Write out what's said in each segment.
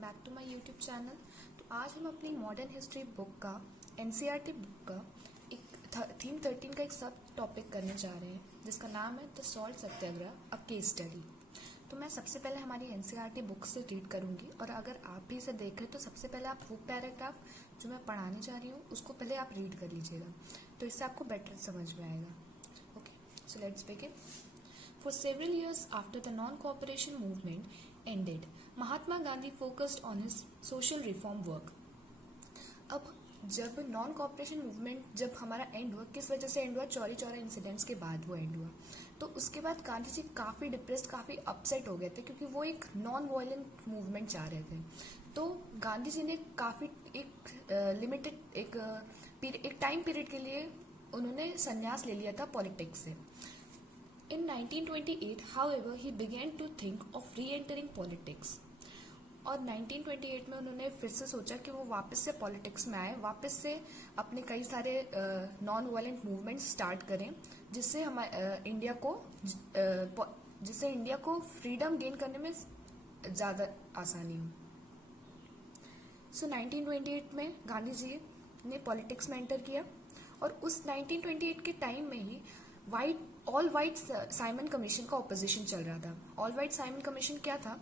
Back to my YouTube channel. तो आज हम अपनी मॉडर्न हिस्ट्री बुक का एनसीईआरटी बुक का एक थीम 13 का एक सब टॉपिक करने जा रहे हैं जिसका नाम है the salt Satyagraha a case study. तो मैं सबसे पहले हमारी एनसीईआरटी बुक से रीड करूंगी और अगर आप भी इसे देख रहे तो सबसे पहले आप वो पैराग्राफ जो मैं पढ़ाने जा रही हूँ उसको पहले आप रीड कर लीजिएगा, तो इससे आपको बेटर समझ में आएगा। Okay, so let's begin. For several years after the non-cooperation movement ended, Mahatma Gandhi focused on his social reform work. अब जब नॉन कॉपरेशन मूवमेंट जब हमारा एंड हुआ, किस वजह से एंड हुआ? चौरी चौरा इंसिडेंट्स के बाद वो एंड हुआ। तो उसके बाद गांधी जी काफ़ी डिप्रेस्ड, काफ़ी अपसेट हो गए थे क्योंकि वो एक नॉन वायलेंट मूवमेंट चाह रहे थे। तो गांधी जी ने काफ़ी एक लिमिटेड एक टाइम पीरियड के लिए उन्होंने संन्यास ले लिया था पॉलिटिक्स से। In 1928, however, he began to think of re-entering politics. और 1928 में उन्होंने फिर से सोचा कि वो वापस से पॉलिटिक्स में आए, वापस से अपने कई सारे नॉन वायलेंट मूवमेंट स्टार्ट करें जिससे इंडिया को फ्रीडम गेन करने में ज़्यादा आसानी हो। सो 1928 में गांधी जी ने पॉलिटिक्स में एंटर किया और उस 1928 के टाइम में ही ऑल वाइट साइमन कमीशन का ऑपोजिशन चल रहा था। ऑल वाइट साइमन कमीशन क्या था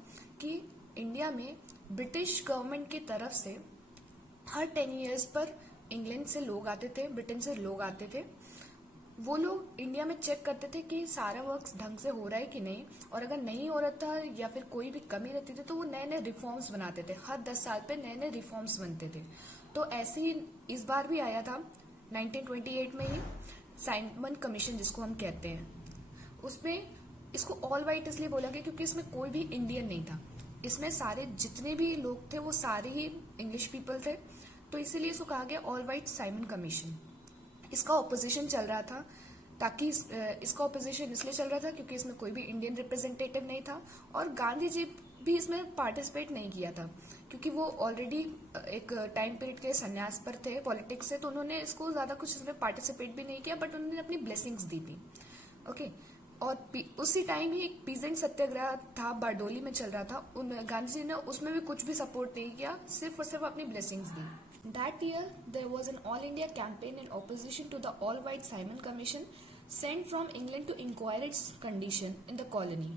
कि इंडिया में ब्रिटिश गवर्नमेंट की तरफ से हर 10 इयर्स पर इंग्लैंड से लोग आते थे, ब्रिटेन से लोग आते थे। वो लोग इंडिया में चेक करते थे कि सारा वर्क ढंग से हो रहा है कि नहीं, और अगर नहीं हो रहा था या फिर कोई भी कमी रहती थी तो वो नए नए रिफॉर्म्स बनाते थे। हर 10 साल पे नए नए रिफॉर्म्स बनते थे। तो ऐसे ही इस बार भी आया था 1928 में ही साइमन कमीशन जिसको हम कहते हैं। उसमें इसको ऑल वाइट इसलिए बोला गया क्योंकि इसमें कोई भी इंडियन नहीं था। इसमें सारे जितने भी लोग थे वो सारे ही इंग्लिश पीपल थे, तो इसीलिए इसको कहा गया ऑल वाइट साइमन कमीशन। इसका ऑपोजिशन चल रहा था ताकि इसका ऑपोजिशन इसलिए चल रहा था क्योंकि इसमें कोई भी इंडियन रिप्रेजेंटेटिव नहीं था और गांधी जी भी इसमें पार्टिसिपेट नहीं किया था क्योंकि वो ऑलरेडी एक टाइम पीरियड के संन्यास पर थे पॉलिटिक्स से, तो उन्होंने इसको ज़्यादा कुछ इसमें पार्टिसिपेट भी नहीं किया, बट उन्होंने अपनी ब्लेसिंग्स दी थी। ओके, और उसी टाइम ही एक पीजेंट सत्याग्रह था, बारडोली में चल रहा था। गांधी जी ने उसमें भी कुछ भी सपोर्ट नहीं किया, सिर्फ और सिर्फ अपनी blessings the. That year, there was an all-India campaign in opposition to the all-white Simon Commission sent from England to inquire its condition in the colony.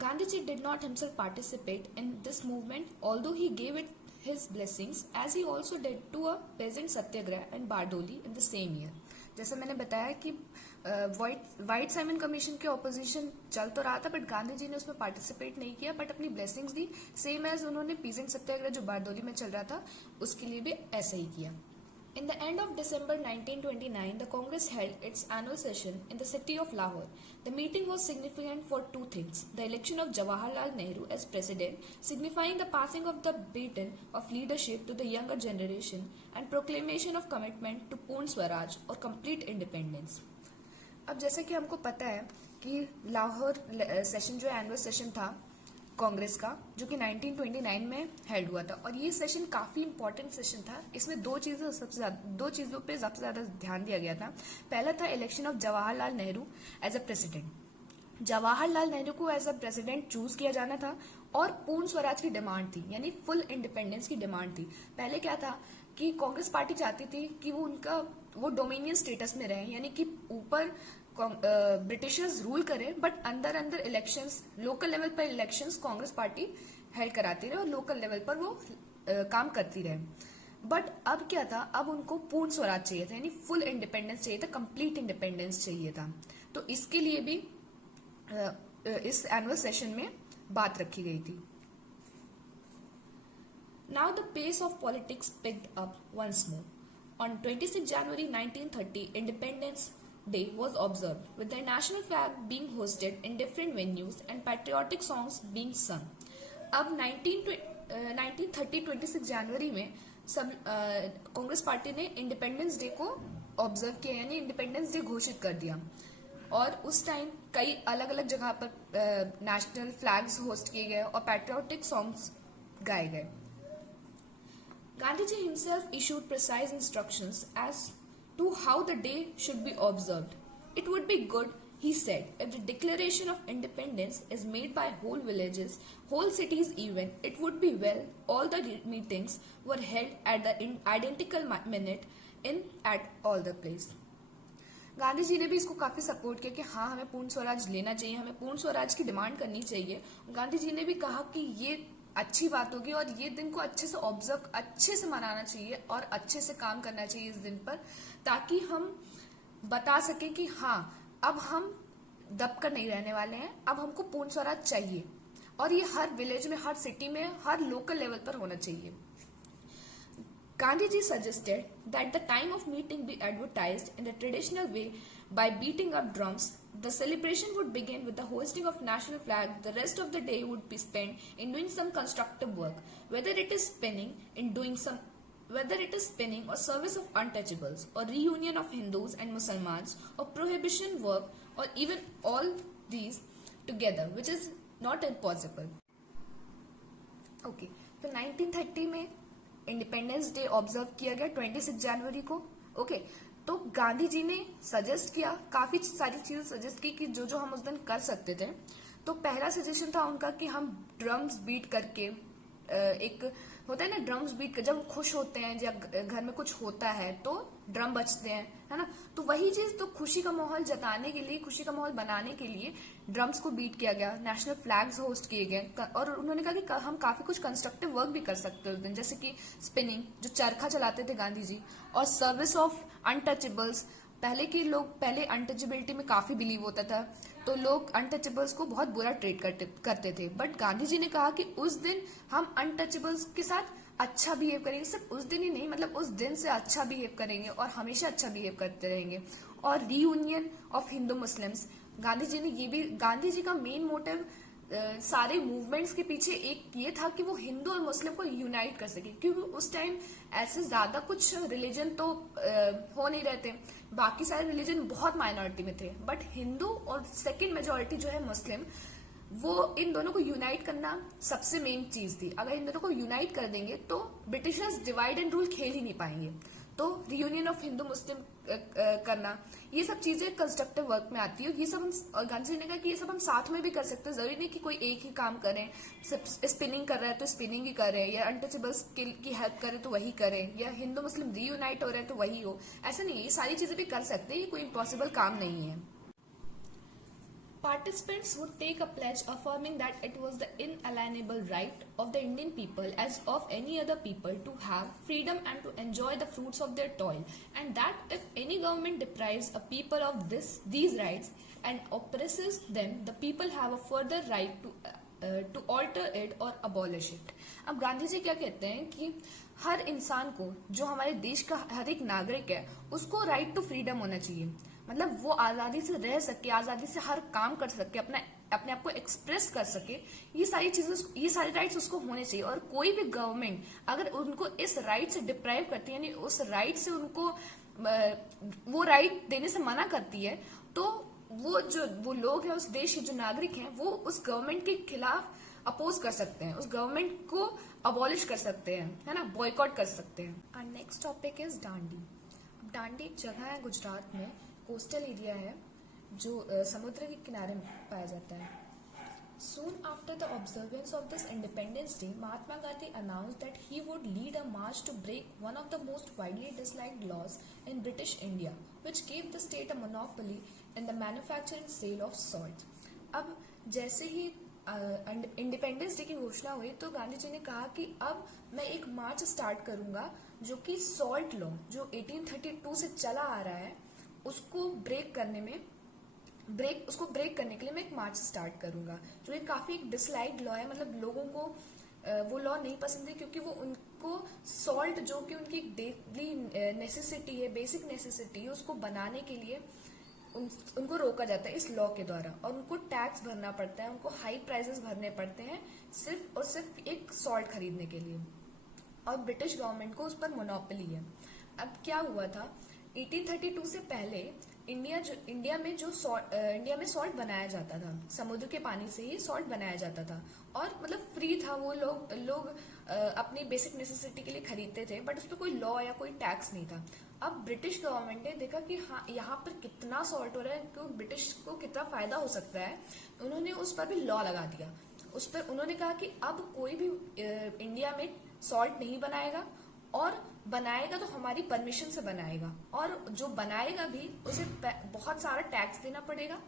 Gandhiji did not himself participate in this movement, although he gave it his blessings, as he also did to a peasant satyagraha in Bardoli in the same year. जैसे मैंने बताया कि white Simon commission के opposition चल तो रहा था but Gandhi ji ने उसमें पार्टिसिपेट नहीं किया, बट अपनी ब्लेसिंग्स दी, सेम एज उन्होंने पीजेंट सत्याग्रह जो बारडोली में चल रहा था उसके लिए भी ऐसा ही किया। In the end of December 1929, the Congress held its annual session in the city of Lahore. The meeting was significant for two things: the election of Jawaharlal Nehru as president, signifying the passing of the baton of leadership to the younger generation, and proclamation of commitment to Purna Swaraj or complete independence. अब जैसे कि हमको पता है कि Lahore session जो annual session था कांग्रेस का, जो कि 1929 में हेल्ड हुआ था, और ये सेशन काफी इंपॉर्टेंट सेशन था। इसमें दो चीजों पे सबसे ज्यादा ध्यान दिया गया था। पहला था election of Jawaharlal Nehru as a president. Jawaharlal Nehru को एज अ प्रेसिडेंट चूज किया जाना था और पूर्ण स्वराज की डिमांड थी, यानी फुल इंडिपेंडेंस की डिमांड थी। पहले क्या था कि कांग्रेस पार्टी चाहती थी कि वो डोमिनियन स्टेटस में रहे, यानी कि ऊपर ब्रिटिशर्स रूल करें बट अंदर अंदर इलेक्शंस, लोकल लेवल पर इलेक्शंस कांग्रेस पार्टी हेल्ड कराती रहे और लोकल लेवल पर वो काम करती रहे। बट अब क्या था, अब उनको पूर्ण स्वराज चाहिए था, यानी फुल इंडिपेंडेंस चाहिए था, कंप्लीट इंडिपेंडेंस चाहिए था। तो इसके लिए भी इस एनुअल सेशन में बात रखी गई थी। Now the pace of politics picked up once more. On 26 January 1930, Independence Day was observed, with the national flag being hoisted in different venues and patriotic songs being sung. अब 1930 26 जनवरी में सब Congress party ने independence day को observe किया, यानी independence day घोषित कर दिया, और उस टाइम कई अलग अलग जगह पर नेशनल फ्लैग्स होस्ट किए गए और पैट्रियोटिक सॉन्ग्स गाए गए। Gandhiji himself issued precise instructions as to how the day should be observed. It would be good He said, if the declaration of independence is made by whole villages, whole cities even, it would be well all the meetings were held at the identical minute in at all the place. Gandhi ji ने भी इसको काफी support किया कि हाँ हमें पूर्ण स्वराज लेना चाहिए, हमें पूर्ण स्वराज की डिमांड करनी चाहिए। गांधी जी ने भी कहा कि ये अच्छी बात होगी और ये दिन को अच्छे से ऑब्जर्व, अच्छे से मनाना चाहिए और अच्छे से काम करना चाहिए इस दिन पर, ताकि हम बता सके कि हाँ अब हम दबकर नहीं रहने वाले हैं, अब हमको पूर्ण स्वराज चाहिए और ये हर विलेज में, हर सिटी में, हर लोकल लेवल पर होना चाहिए। Gandhiji suggested that the time of meeting be advertised in the traditional way by beating up drums. The celebration would begin with the hoisting of national flag. The rest of the day would be spent in doing some constructive work, whether it is spinning or service of untouchables, or reunion of Hindus and Muslims, or prohibition work, or even all these together, which is not impossible. Okay, तो 1930 में independence day observe किया गया 26 जनवरी को। Okay, तो गांधी जी ने suggest किया, काफी सारी चीजें सजेस्ट की कि जो जो हम उस दिन कर सकते थे। तो पहला सजेशन था उनका कि हम ड्रम्स बीट करके, एक होता है ना ड्रम्स बीट कर, जब खुश होते हैं, जब घर में कुछ होता है तो ड्रम बजते हैं, है ना, तो वही चीज, तो खुशी का माहौल जताने के लिए, खुशी का माहौल बनाने के लिए ड्रम्स को बीट किया गया, नेशनल फ्लैग्स होस्ट किए गए और उन्होंने कहा कि हम काफी कुछ कंस्ट्रक्टिव वर्क भी कर सकते हैं उस दिन, जैसे कि स्पिनिंग, जो चरखा चलाते थे गांधी जी, और सर्विस ऑफ अनटचेबल्स। पहले अनटचेबिलिटी में काफी बिलीव होता था, तो लोग अनटचेबल्स को बहुत बुरा ट्रीट करते थे, बट गांधी जी ने कहा कि उस दिन हम अनटचेबल्स के साथ अच्छा बिहेव करेंगे, सिर्फ उस दिन ही नहीं, मतलब उस दिन से अच्छा बिहेव करेंगे और हमेशा अच्छा बिहेव करते रहेंगे। और reunion of Hindu Muslims, Gandhi ji ने ये भी, गांधी जी का मेन मोटिव सारे मूवमेंट्स के पीछे एक ये था कि वो हिंदू और मुस्लिम को यूनाइट कर सके, क्योंकि उस टाइम ऐसे ज्यादा कुछ रिलीजन तो हो नहीं रहते, बाकी सारे रिलीजन बहुत माइनॉरिटी में थे, बट हिंदू और सेकंड मेजोरिटी जो है मुस्लिम, वो इन दोनों को यूनाइट करना सबसे मेन चीज थी। अगर इन दोनों को यूनाइट कर देंगे तो ब्रिटिशर्स डिवाइड एंड रूल खेल ही नहीं पाएंगे। तो रियूनियन ऑफ हिंदू मुस्लिम करना, ये सब चीजें कंस्ट्रक्टिव वर्क में आती है। ये सब हम, गांधी जी ने कहा कि ये सब हम साथ में भी कर सकते हैं, जरूरी नहीं कि कोई एक ही काम करें, स्पिनिंग कर रहा है तो स्पिनिंग ही करें, या अनटचेबल्स की हेल्प करें तो वही करें, या हिंदू मुस्लिम रीयूनाइट हो रहे हैं तो वही हो, ऐसा नहीं है, ये सारी चीजें भी कर सकते हैं, ये कोई इम्पॉसिबल काम नहीं है। Participants would take a pledge affirming that it was the inalienable right of the Indian people as of any other people to have freedom and to enjoy the fruits of their toil, and that if any government deprives a people of these rights and oppresses them, the people have a further right to alter it or abolish it. अब गांधी जी क्या कहते हैं कि हर इंसान को, जो हमारे देश का हर एक नागरिक है, उसको राइट टू फ्रीडम होना चाहिए, मतलब वो आजादी से रह सके, आजादी से हर काम कर सके, अपने आप को एक्सप्रेस कर सके, ये सारी चीजें, ये सारे राइट्स उसको होने चाहिए। और कोई भी गवर्नमेंट अगर उनको इस राइट से डिप्राइव करती है, यानी उस राइट से उनको वो राइट देने से मना करती है, तो वो लोग हैं उस देश के, जो नागरिक हैं, वो उस गवर्नमेंट के खिलाफ अपोज कर सकते हैं, उस गवर्नमेंट को अबॉलिश कर सकते हैं, है ना, बॉयकॉट कर सकते हैं। और नेक्स्ट टॉपिक इज डांडी। डांडी एक जगह है गुजरात में, कोस्टल एरिया है, जो समुद्र के किनारे पाया जाता है। Soon after the observance of this Independence Day, Mahatma Gandhi announced that he would lead a march to break one of the most widely disliked laws in British India, which gave the state a monopoly in the manufacture and sale of salt. अब जैसे ही independence day की घोषणा हुई, तो गांधी जी ने कहा कि अब मैं एक मार्च स्टार्ट करूंगा, जो कि सॉल्ट लॉ, जो 1832 से चला आ रहा है, उसको ब्रेक करने के लिए मैं एक मार्च स्टार्ट करूंगा, जो एक काफी एक डिसलाइक्ड लॉ है, मतलब लोगों को वो लॉ नहीं पसंद है, क्योंकि वो उनको सॉल्ट, जो कि उनकी डेली नेसेसिटी है, बेसिक नेसेसिटी है, उसको बनाने के लिए उनको रोका जाता है इस लॉ के द्वारा, और उनको टैक्स भरना पड़ता है, उनको हाई प्राइसेस भरने पड़ते हैं सिर्फ और सिर्फ एक सॉल्ट खरीदने के लिए, और ब्रिटिश गवर्नमेंट को उस पर मोनोपोली है। अब क्या हुआ था, 1832 से पहले इंडिया में सॉल्ट बनाया जाता था, समुद्र के पानी से ही सॉल्ट बनाया जाता था, और मतलब फ्री था, वो लोग अपनी बेसिक नेसेसिटी के लिए खरीदते थे, बट उस पर कोई लॉ या कोई टैक्स नहीं था। अब ब्रिटिश गवर्नमेंट ने देखा कि हाँ यहाँ पर कितना सॉल्ट हो रहा है, क्यों ब्रिटिश को कितना फायदा हो सकता है, उन्होंने उस पर भी लॉ लगा दिया। उस पर उन्होंने कहा कि अब कोई भी इंडिया में सॉल्ट नहीं बनाएगा, और बनाएगा तो हमारी परमिशन से बनाएगा, और जो बनाएगा भी उसे बहुत सारा टैक्स देना पड़ेगा,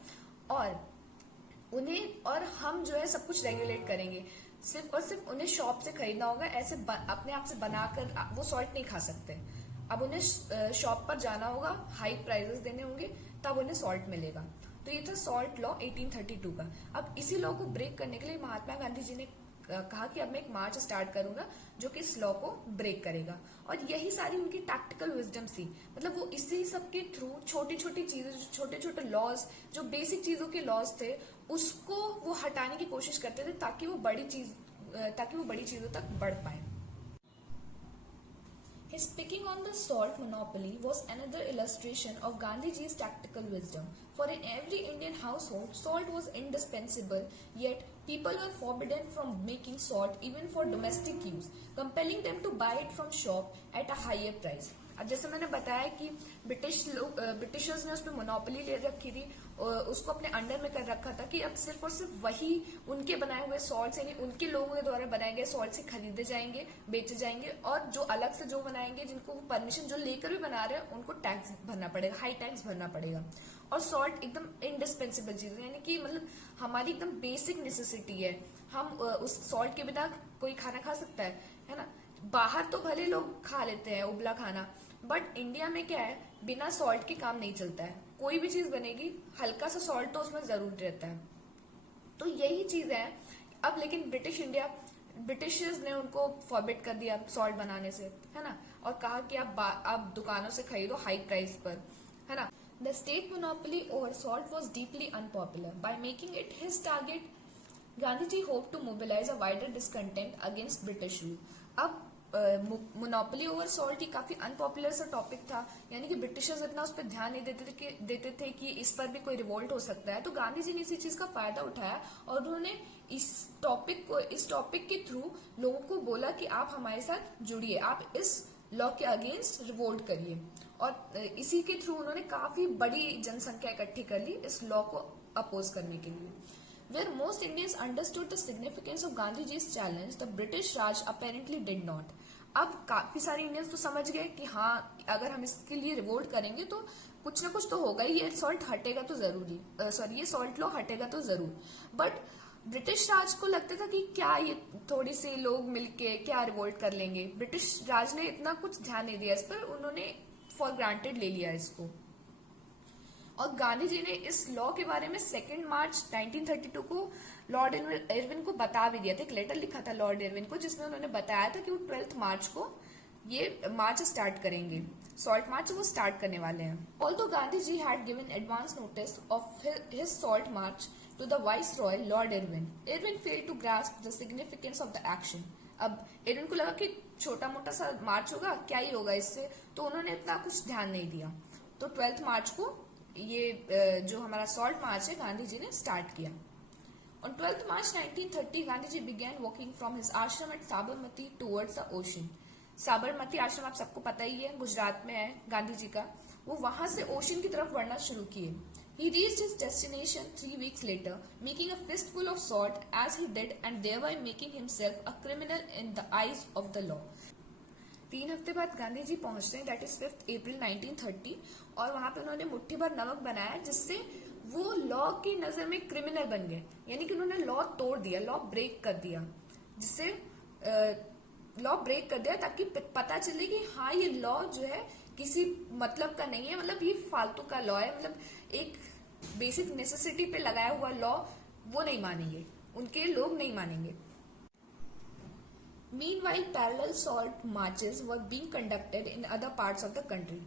और हम जो है सब कुछ रेगुलेट करेंगे। सिर्फ और सिर्फ उन्हें शॉप से खरीदना होगा, ऐसे अपने आप से बनाकर वो सॉल्ट नहीं खा सकते। अब उन्हें शॉप पर जाना होगा, हाई प्राइजेस देने होंगे, तब उन्हें सॉल्ट मिलेगा। तो ये था सॉल्ट लॉ 1832 का। अब इसी लॉ को ब्रेक करने के लिए महात्मा गांधी जी ने कहा कि अब मैं एक मार्च स्टार्ट करूंगा जो कि इस लॉ को ब्रेक करेगा। और यही सारी उनकी टैक्टिकल विजडम थी, मतलब वो इसी सब के थ्रू छोटी छोटी चीजें, छोटे छोटे लॉज, जो बेसिक चीजों के लॉज थे, उसको वो हटाने की कोशिश करते थे ताकि वो बड़ी चीजों तक बढ़ पाए। His picking on the salt monopoly was another illustration of Gandhiji's tactical wisdom. For in every Indian household, salt was indispensable, yet people were forbidden from making salt even for domestic use, compelling them to buy it from shop at a higher price. अब जैसे मैंने बताया कि Britishers ने उस पर monopoly ले रखी थी, उसको अपने अंडर में कर रखा था कि अब सिर्फ और सिर्फ वही उनके बनाए हुए सॉल्ट, यानी उनके लोगों के द्वारा बनाए गए सॉल्ट से खरीदे जाएंगे, बेचे जाएंगे, और जो अलग से जो बनाएंगे, जिनको परमिशन जो लेकर भी बना रहे हैं, उनको टैक्स भरना पड़ेगा, हाई टैक्स भरना पड़ेगा। और सॉल्ट एकदम इंडिस्पेंसिबल चीज है, यानी कि मतलब हमारी एकदम बेसिक नेसेसिटी है। हम उस सॉल्ट के बिना कोई खाना खा सकता है ना। बाहर तो भले लोग खा लेते हैं उबला खाना, बट इंडिया में क्या है, बिना सॉल्ट के काम नहीं चलता है। कोई भी चीज बनेगी, हल्का सा सॉल्ट तो उसमें जरूर रहता है। तो यही चीज है। अब लेकिन ब्रिटिशर्स ने उनको फॉरबिड कर दिया सॉल्ट बनाने से, है ना, और कहा कि आप दुकानों से खरीदो हाई प्राइस पर, है ना। The state monopoly over salt was deeply unpopular. By making it his target, Gandhiji hope to mobilise a wider discontent against British rule. अब मोनोपोली ओवर सॉल्ट ही काफी अनपॉपुलर सा टॉपिक था, यानी कि ब्रिटिशर्स इतना उस पर ध्यान नहीं देते थे कि इस पर भी कोई रिवोल्ट हो सकता है। तो गांधी जी ने इसी चीज का फायदा उठाया और उन्होंने इस टॉपिक के थ्रू लोगों को बोला कि आप हमारे साथ जुड़िए, आप इस लॉ के अगेंस्ट रिवोल्ट करिए। और इसी के थ्रू उन्होंने काफी बड़ी जनसंख्या इकट्ठी कर ली इस लॉ को अपोज करने के लिए। Where most Indians understood the significance of Gandhiji's challenge, the British Raj apparently did not. अब काफी सारे इंडियंस तो समझ गए कि हाँ, अगर हम इसके लिए रिवोल्ट करेंगे तो कुछ ना कुछ तो होगा ही, ये सॉल्ट हटेगा तो जरूरी, ये सॉल्ट लॉ हटेगा तो जरूर। बट ब्रिटिश राज को लगता था कि क्या ये थोड़ी सी लोग मिलके क्या रिवोल्ट कर लेंगे। ब्रिटिश राज ने इतना कुछ ध्यान नहीं दिया इस पर, उन्होंने फॉर ग्रांटेड ले लिया इसको। और गांधी जी ने इस लॉ के बारे में 2 मार्च 1932 को लॉर्ड इरविन को बता भी दिया था। एक लेटर लिखा था लॉर्ड इरविन को, जिसमें उन्होंने बताया था कि वो 12 मार्च को ये मार्च स्टार्ट करेंगे, सॉल्ट मार्च वो स्टार्ट करने वाले हैं। Although Gandhi ji had given advance notice of his salt march to the viceroy Lord Irwin failed to grasp the significance of the action. अब इरविन को लगा कि छोटा मोटा सा मार्च होगा, क्या ही होगा इससे, तो उन्होंने इतना कुछ ध्यान नहीं दिया। तो 12 मार्च को ये जो हमारा सॉल्ट मार्च है गांधी जी ने स्टार्ट किया। On 12th March 1930, Gandhi ji began walking from his ashram at Sabarmati towards the ocean. Sabarmati आश्रम आप सबको पता ही है, गुजरात में है गांधी जी का। वो वहां से ओशन की तरफ बढ़ना शुरू किए। He reached his destination 3 weeks later, making a fistful of salt as he did, and thereby making himself a criminal in the eyes of the law. 3 हफ्ते बाद गांधी जी पहुंचते हैं, दैट इज 5 अप्रैल 1930, और वहां पे उन्होंने मुट्ठी भर नमक बनाया, जिससे वो लॉ की नजर में क्रिमिनल बन गए। यानी कि उन्होंने लॉ तोड़ दिया, लॉ ब्रेक कर दिया, जिससे लॉ ब्रेक कर दिया ताकि पता चले कि हाँ ये लॉ जो है किसी मतलब का नहीं है, मतलब ये फालतू का लॉ है, मतलब एक बेसिक नेसेसिटी पे लगाया हुआ लॉ वो नहीं मानेंगे, उनके लोग नहीं मानेंगे। Meanwhile, parallel salt marches were being conducted in other parts of the country.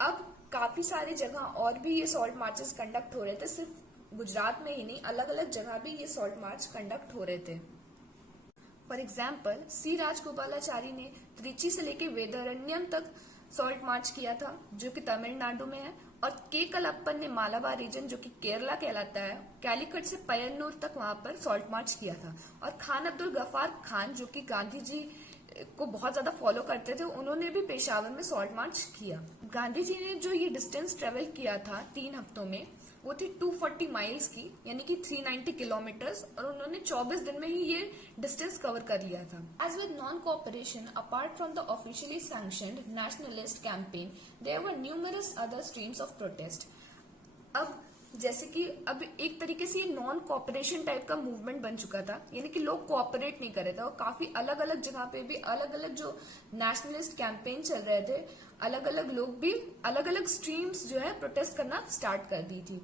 अब काफी सारी जगह और भी ये सॉल्ट मार्चेस कंडक्ट हो रहे थे, सिर्फ गुजरात में ही नहीं, अलग अलग जगह भी ये सॉल्ट मार्च कंडक्ट हो रहे थे। फॉर एग्जाम्पल, सी राजगोपालाचारी ने त्रिची से लेके वेदारण्यम तक सॉल्ट मार्च किया था, जो कि तमिलनाडु में है, और के कलप्पन ने मालाबार रीजन, जो कि केरला कहलाता है, कैलिकट से पयन्नूर तक वहां पर सॉल्ट मार्च किया था। और खान अब्दुल गफार खान, जो कि गांधी जी को बहुत ज्यादा फॉलो करते थे, उन्होंने भी पेशावर में सॉल्ट मार्च किया। गांधी जी ने जो ये डिस्टेंस ट्रेवल किया था 3 हफ्तों में, वो थी 240 माइल्स की, यानी कि 390 किलोमीटर्स, और उन्होंने 24 दिन में ही ये डिस्टेंस कवर कर लिया था। As with non cooperation apart from the officially sanctioned nationalist campaign, there were numerous other streams of protest. अब जैसे कि अब एक तरीके से ये नॉन कोऑपरेशन टाइप का मूवमेंट बन चुका था, यानी कि लोग कोऑपरेट नहीं कर रहे थे, और काफी अलग अलग जगह पे भी अलग अलग जो नेशनलिस्ट कैंपेन चल रहे थे, अलग अलग लोग भी अलग अलग स्ट्रीम्स जो है प्रोटेस्ट करना स्टार्ट कर दी थी।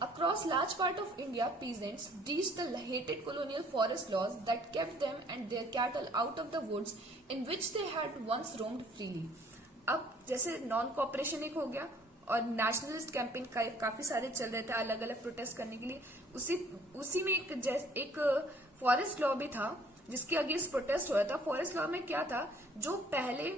Across large part of India, peasants breached the hated colonial forest laws that kept them and their cattle out of the woods in which they had once roamed freely. अब जैसे non cooperation एक हो गया, और nationalist campaign काफी सारे चल रहे थे अलग अलग प्रोटेस्ट करने के लिए। उसी में एक फॉरेस्ट लॉ भी था जिसके अगेंस्ट प्रोटेस्ट हो रहा था। फॉरेस्ट लॉ में क्या था, जो पहले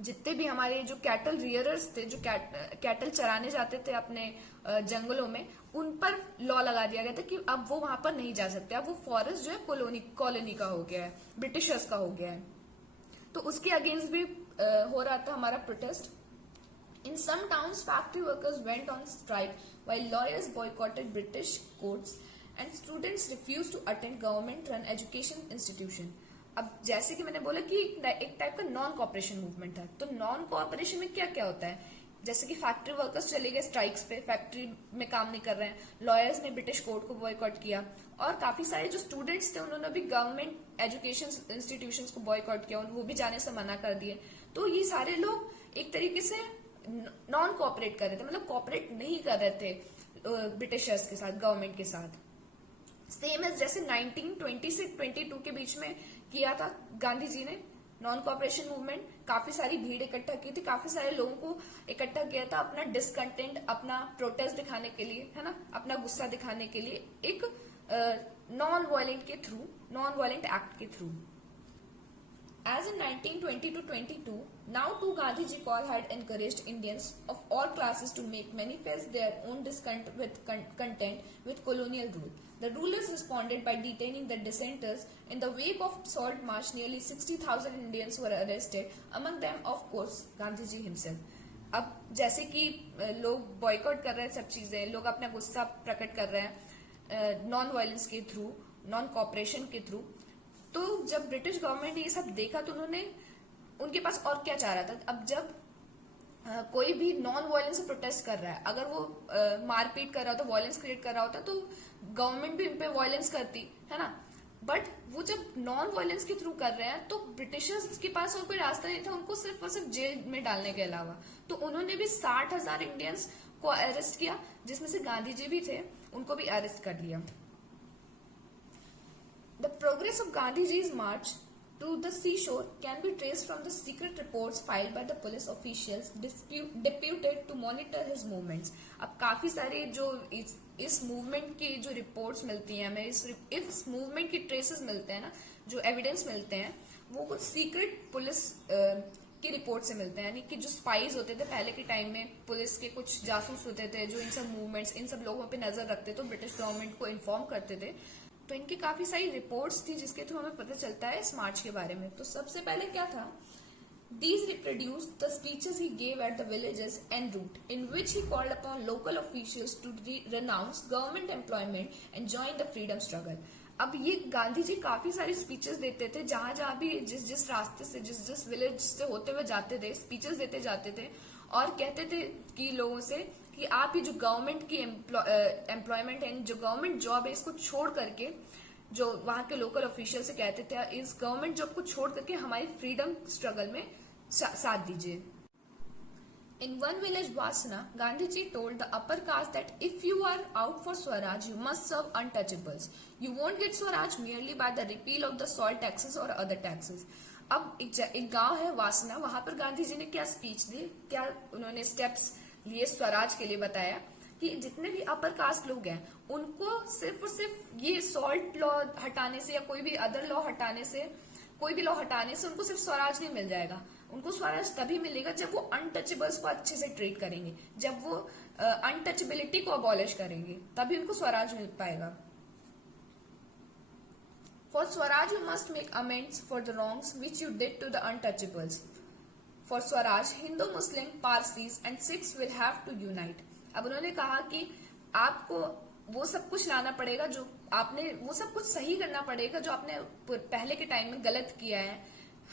जितने भी हमारे जो कैटल रियरर्स थे, जो कैटल चराने जाते थे अपने जंगलों में, उन पर लॉ लगा दिया गया था कि अब वो वहां पर नहीं जा सकते, अब वो फॉरेस्ट जो है कॉलोनी का हो गया है, ब्रिटिशर्स का हो गया है। तो उसके अगेंस्ट भी हो रहा था हमारा protest. In some towns, factory workers went on strike while lawyers boycotted British courts and students refused to attend government-run education institution. अब जैसे कि मैंने बोला कि एक टाइप का नॉन कॉपरेशन मूवमेंट है, तो नॉन कॉपरेशन में क्या क्या होता है, जैसे कि फैक्ट्री वर्कर्स चले गए स्ट्राइक्स पे, फैक्ट्री में काम नहीं कर रहे हैं, लॉयर्स ने ब्रिटिश कोर्ट को बॉयकॉट किया, और काफी सारे जो स्टूडेंट्स थे उन्होंने भी गवर्नमेंट एजुकेशन इंस्टीट्यूशंस को बॉयकॉट किया, वो भी जाने से मना कर दिए। तो ये सारे लोग एक तरीके से नॉन कोऑपरेट कर रहे थे, मतलब कोऑपरेट नहीं कर रहे थे ब्रिटिशर्स के साथ, गवर्नमेंट के साथ। सेम एज जैसे 1920 से 22 के बीच में किया था गांधी जी ने नॉन कोऑपरेशन मूवमेंट, काफी सारी भीड़ इकट्ठा की थी, काफी सारे लोगों को इकट्ठा किया था अपना डिसकंटेंट, अपना प्रोटेस्ट दिखाने के लिए, है ना, अपना गुस्सा दिखाने के लिए, एक नॉन वायलेंट के थ्रू, नॉन वायलेंट एक्ट के through. As in 1920 to 22, now too Gandhiji call had encouraged Indians of all classes to make manifest their own discontent with colonial rule. The rulers responded by detaining the dissenters. In the wake of Salt March, nearly 60,000 Indians were arrested, among them, of course, Gandhiji himself. अब जैसे कि लोग boycott कर रहे हैं सब चीजें, लोग अपना गुस्सा प्रकट कर रहे हैं नॉन वायलेंस के थ्रू, नॉन कॉपरेशन के थ्रू, तो जब ब्रिटिश गवर्नमेंट ने ये सब देखा तो उन्होंने, उनके पास और क्या चाह रहा था। अब जब कोई भी नॉन वायलेंस से प्रोटेस्ट कर रहा है, अगर वो मारपीट कर रहा होता, वायलेंस क्रिएट कर रहा होता, तो गवर्नमेंट भी इन पे वायलेंस करती, है ना। बट वो जब नॉन वायलेंस के थ्रू कर रहे हैं तो ब्रिटिशर्स के पास और कोई रास्ता नहीं था उनको सिर्फ और सिर्फ जेल में डालने के अलावा। तो उन्होंने भी 60,000 इंडियंस को अरेस्ट किया, जिसमें से गांधी जी भी थे, उनको भी अरेस्ट कर लिया। The progress of Gandhiji's march to the seashore can be traced from the secret reports filed by the police officials deputed to monitor his movements. अब काफी सारे जो इस मूवमेंट की जो रिपोर्ट्स मिलती हैं हमें, इस मूवमेंट की ट्रेसेस मिलते हैं ना, जो एविडेंस मिलते हैं, वो कुछ सीक्रेट पुलिस की रिपोर्ट से मिलते हैं, यानी कि जो स्पाइज होते थे पहले के टाइम में, पुलिस के कुछ जासूस होते थे जो इन सब मूवमेंट्स, इन सब लोगों पे नजर रखते थे, ब्रिटिश गवर्नमेंट को इन्फॉर्म करते थे। तो इनकी काफी सारी रिपोर्ट्स थी जिसके थ्रू हमें पता चलता है इस मार्च के बारे में। तो सबसे पहले क्या था, These reproduced the speeches he gave at the villages en route, in which he called upon local officials to renounce government employment and join the freedom struggle. अब ये गांधी जी काफी सारी स्पीचेस देते थे, जहां जहां भी जिस रास्ते से, जिस विलेज से होते हुए जाते थे, स्पीचेस देते जाते थे, और कहते थे कि लोगों से कि आप ये जो गवर्नमेंट की एम्प्लॉयमेंट है, जो गवर्नमेंट जॉब है, इसको छोड़ करके, जो वहां के लोकल ऑफिशियल से कहते थे, इस गवर्नमेंट जॉब को छोड़ करके हमारी फ्रीडम स्ट्रगल में साथ दीजिए। In one village, Vasana, Gandhiji told the upper caste that if you are out for Swaraj, you must serve untouchables. You won't get Swaraj merely by the repeal of the salt taxes or other taxes. अब एक गांव है वासना, वहां पर गांधी जी ने क्या speech दी, क्या उन्होंने स्टेप्स लिए स्वराज के लिए, बताया कि जितने भी अपर कास्ट लोग हैं उनको सिर्फ और सिर्फ ये सॉल्ट लॉ हटाने से या कोई भी अदर लॉ हटाने से, कोई भी लॉ हटाने से उनको सिर्फ स्वराज नहीं मिल जाएगा। उनको स्वराज तभी मिलेगा जब वो अनटचेबल्स को अच्छे से ट्रीट करेंगे, जब वो अनटचेबिलिटी को अबॉलिश करेंगे, तभी उनको स्वराज मिल पाएगा। For Swaraj, you must make amends for the wrongs which you did to the untouchables. For swaraj Hindu Muslim Parsis and Sikhs will have to unite. अब उन्होंने कहा कि आपको वो सब कुछ लाना पड़ेगा जो आपने, वो सब कुछ सही करना पड़ेगा जो आपने पहले के टाइम में गलत किया है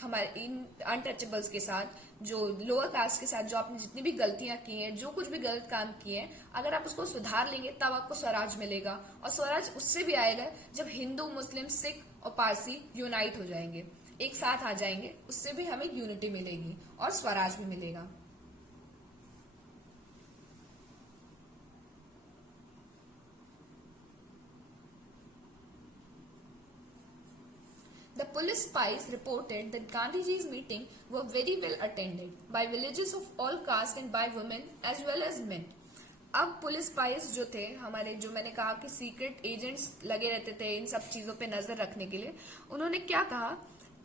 हमारे इन अनटचेबल्स के साथ, जो लोअर कास्ट के साथ, जो आपने जितनी भी गलतियां की हैं, जो कुछ भी गलत काम किए हैं, अगर आप उसको सुधार लेंगे तब आपको स्वराज मिलेगा। और स्वराज उससे भी आएगा जब हिंदू मुस्लिम सिख और पारसी यूनाइट हो जाएंगे, एक साथ आ जाएंगे, उससे भी हमें यूनिटी मिलेगी और स्वराज भी मिलेगा। The police spies reported that Gandhiji's meeting were very well attended by villages of all castes and by women as well as men. अब पुलिस स्पाइस जो थे हमारे, जो मैंने कहा कि सीक्रेट एजेंट्स लगे रहते थे इन सब चीजों पे नजर रखने के लिए, उन्होंने क्या कहा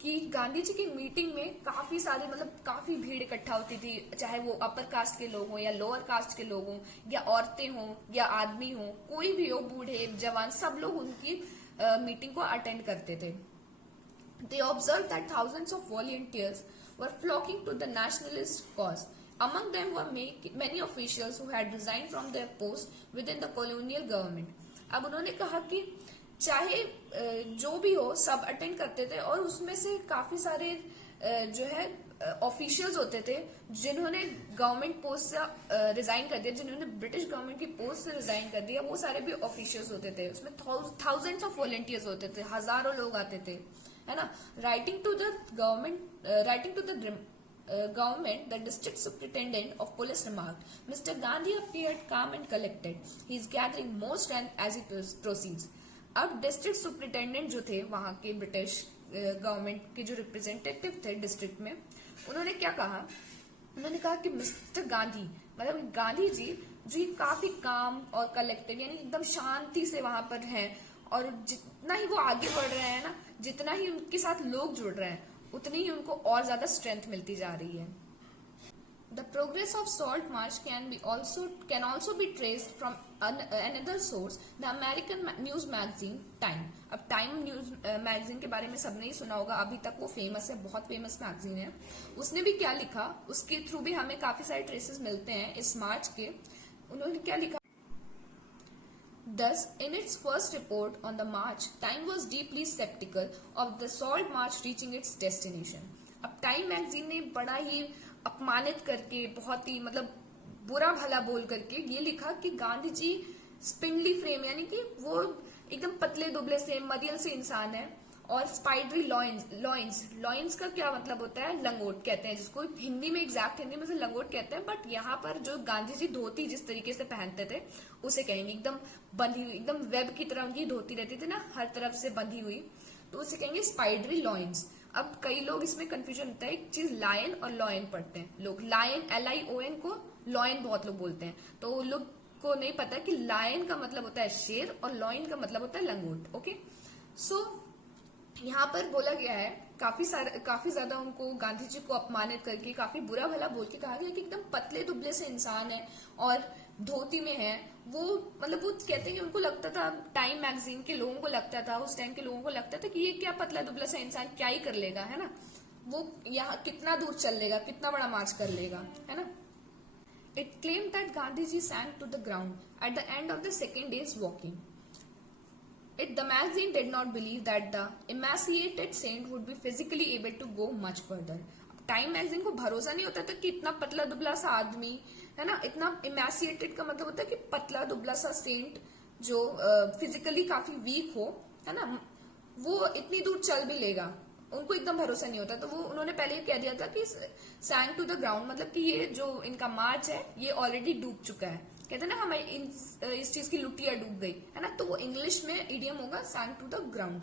कि गांधी जी की मीटिंग में काफी सारे, मतलब काफी भीड़ इकट्ठा होती थी, चाहे वो अपर कास्ट के लोग हों या लोअर कास्ट के लोग हों या औरतें हों या आदमी हों, कोई भी हो, बूढ़े जवान, सब लोग उनकी मीटिंग को अटेंड करते थे। They observed that thousands of volunteers were flocking to the nationalist cause. Among them were many officials who had resigned from their posts within the colonial government. अब उन्होंने कहा कि चाहे जो भी हो सब अटेंड करते थे, और उसमें से काफी सारे जो है ऑफिशियल्स होते थे जिन्होंने गवर्नमेंट पोस्ट से रिजाइन कर दिया, जिन्होंने ब्रिटिश गवर्नमेंट की पोस्ट से रिजाइन कर दिया, वो सारे भी ऑफिशियल्स होते थे। उसमें थाउजेंड्स ऑफ वॉलंटियर्स होते थे, हजारों लोग आते थे, है ना। Writing to the government, the district superintendent of police remarked, Mr. Gandhi appeared calm and collected. He is gathering more strength as he proceeds. अब डिस्ट्रिक्ट सुपरिटेंडेंट जो थे वहां के ब्रिटिश गवर्नमेंट के जो रिप्रेजेंटेटिव थे डिस्ट्रिक्ट में, उन्होंने क्या कहा, उन्होंने कहा कि मिस्टर गांधी, मतलब गांधी जी जो ये काफी काम और कलेक्टेड, यानी एकदम शांति से वहां पर हैं, और जितना ही वो आगे बढ़ रहे हैं ना, जितना ही उनके साथ लोग जुड़ रहे हैं, उतनी ही उनको और ज्यादा स्ट्रेंथ मिलती जा रही है। The progress of Salt March can also be traced from another source, the American news magazine Time. अब टाइम न्यूज मैगजीन के बारे में सबने ही सुना होगा, अभी तक वो फेमस है, बहुत फेमस मैगजीन है। उसने भी क्या लिखा, उसके थ्रू भी हमें काफी सारे ट्रेसेस मिलते हैं इस मार्च के। उन्होंने क्या लिखा, Thus, in its first report on the march, Time was deeply skeptical of the Salt March reaching its destination. अब टाइम मैगजीन ने बड़ा ही अपमानित करके, बहुत ही मतलब बुरा भला बोल करके ये लिखा कि गांधी जी स्पिंडली फ्रेम, यानी कि वो एकदम पतले दुबले से मरियल से इंसान है, और स्पाइडरी लॉइंस का क्या मतलब होता है, लंगोट कहते हैं जिसको, हिंदी में एग्जैक्ट हिंदी में से लंगोट कहते हैं, बट यहाँ पर जो गांधी जी धोती जिस तरीके से पहनते थे उसे कहेंगे एकदम बंधी हुई, एकदम वेब की तरह उनकी धोती रहती थी ना, हर तरफ से बंधी हुई, तो उसे कहेंगे स्पाइडरी लॉइंस। अब कई लोग इसमें कंफ्यूजन होता है, एक चीज लायन और लॉयन पढ़ते हैं लोग, लायन LION को लॉयन बहुत लोग बोलते हैं, तो लोग को नहीं पता कि लायन का मतलब होता है शेर और लॉयन का मतलब होता है लंगोट। ओके, सो यहाँ पर बोला गया है, काफी ज्यादा उनको गांधी जी को अपमानित करके, काफी बुरा भला बोल के कहा गया कि एकदम पतले दुबले से इंसान है और धोती में है वो, मतलब वो कहते हैं कि उनको लगता था, टाइम मैगजीन के लोगों को लगता था, उस टाइम के लोगों को लगता था कि ये क्या पतला दुबला सा इंसान क्या ही कर लेगा, है ना, वो यहाँ कितना दूर चल लेगा, कितना बड़ा मार्च कर लेगा, है ना। It claimed that Gandhiji sank to the ground at the end of the second day's walking. The magazine did not believe that the emaciated saint would be physically able to go much further. Time magazine को भरोसा नहीं होता था कि इतना पतला दुबला सा आदमी, है ना, इतना इमेसिएटेड का मतलब होता है कि पतला दुबला सा सेंट जो फिजिकली काफी वीक हो, है ना, वो इतनी दूर चल भी लेगा, उनको एकदम भरोसा नहीं होता। तो वो उन्होंने पहले कह दिया था कि सैंक टू द ग्राउंड, मतलब कि ये जो इनका मार्च है ये ऑलरेडी डूब चुका है, कहते हैं ना हमें इस चीज की लुटिया डूब गई, है ना, तो वो इंग्लिश में इडियम होगा sank to the ground.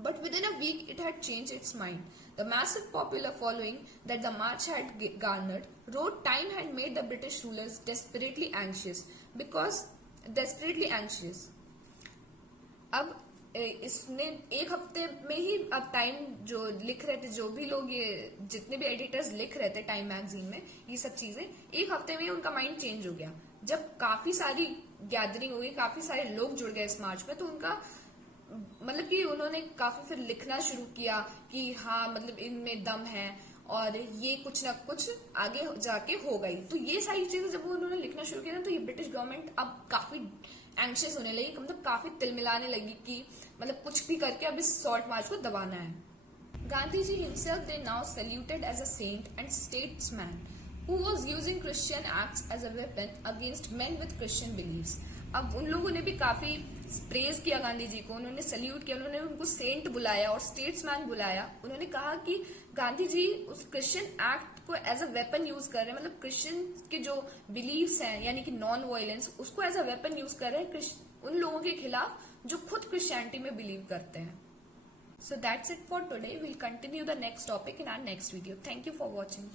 But within a week it had changed its mind. The massive popular following that the march had garnered, wrote Time had made the British rulers desperately anxious. अब इसने एक हफ्ते में ही, अब time जो लिख रहे थे, जो भी लोग ये जितने भी एडिटर्स लिख रहे थे टाइम मैगजीन में ये सब चीजें, एक हफ्ते में ही उनका माइंड चेंज हो गया। जब काफी सारी गैदरिंग हुई, काफी सारे लोग जुड़ गए इस मार्च में, तो उनका मतलब कि उन्होंने काफी फिर लिखना शुरू किया कि हाँ मतलब इनमें दम है, और ये कुछ ना कुछ आगे जाके होगा ही। तो ये सारी चीजें जब वो उन्होंने लिखना शुरू किया ना, तो ये ब्रिटिश गवर्नमेंट अब काफी एंग्शियस होने लगी, मतलब काफी तिलमिलाने लगी कि मतलब कुछ भी करके अब इस सॉल्ट मार्च को दबाना है। Gandhiji himself they now saluted as a saint and statesman who was using Christian acts as a weapon against men with Christian beliefs. अब उन लोगों ने भी काफी प्रेज किया गांधी जी को, उन्होंने सल्यूट किया, उन्होंने उनको सेंट बुलाया और स्टेट्समैन बुलाया। उन्होंने कहा कि गांधी जी उस क्रिश्चियन एक्ट को एज अ वेपन यूज कर रहे हैं, मतलब क्रिश्चियन के जो बिलीव्स हैं यानी कि नॉन वायलेंस, उसको एज अ वेपन यूज कर रहे हैं उन लोगों के खिलाफ जो खुद क्रिश्चियनिटी में बिलीव करते हैं। So that's it for today. We'll continue the next topic in our next video. Thank you for watching.